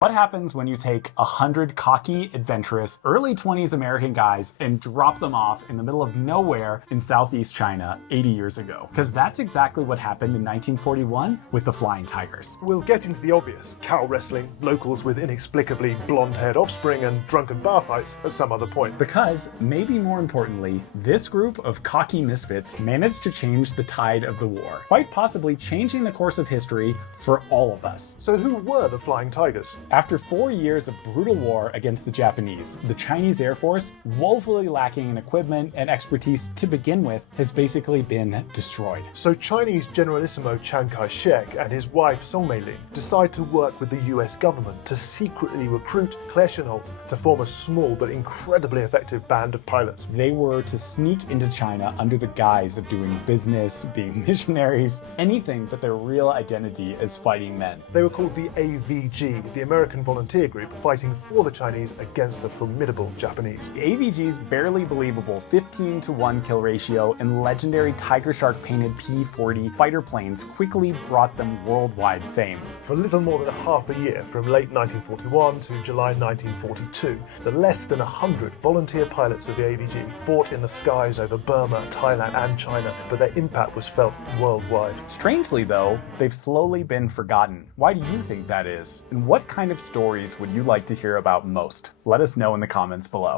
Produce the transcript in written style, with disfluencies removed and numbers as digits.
What happens when you take 100 cocky, adventurous, early 20s American guys and drop them off in the middle of nowhere in Southeast China 80 years ago? Because that's exactly what happened in 1941 with the Flying Tigers. We'll get into the obvious: cow wrestling, locals with inexplicably blonde-haired offspring, and drunken bar fights at some other point. Because, maybe more importantly, this group of cocky misfits managed to change the tide of the war, quite possibly changing the course of history for all of us. So who were the Flying Tigers? After 4 years of brutal war against the Japanese, the Chinese Air Force, woefully lacking in equipment and expertise to begin with, has basically been destroyed. So Chinese Generalissimo Chiang Kai-shek and his wife Song Mei-lin decide to work with the US government to secretly recruit Claire Chennault to form a small but incredibly effective band of pilots. They were to sneak into China under the guise of doing business, being missionaries, anything but their real identity as fighting men. They were called the AVG, the American Volunteer Group, fighting for the Chinese against the formidable Japanese. The AVG's barely believable 15-to-1 kill ratio and legendary Tiger Shark painted P-40 fighter planes quickly brought them worldwide fame. For a little more than half a year, from late 1941 to July 1942, the less than 100 volunteer pilots of the AVG fought in the skies over Burma, Thailand and China, but their impact was felt worldwide. Strangely though, they've slowly been forgotten. Why do you think that is? And what kind of stories would you like to hear about most? Let us know in the comments below.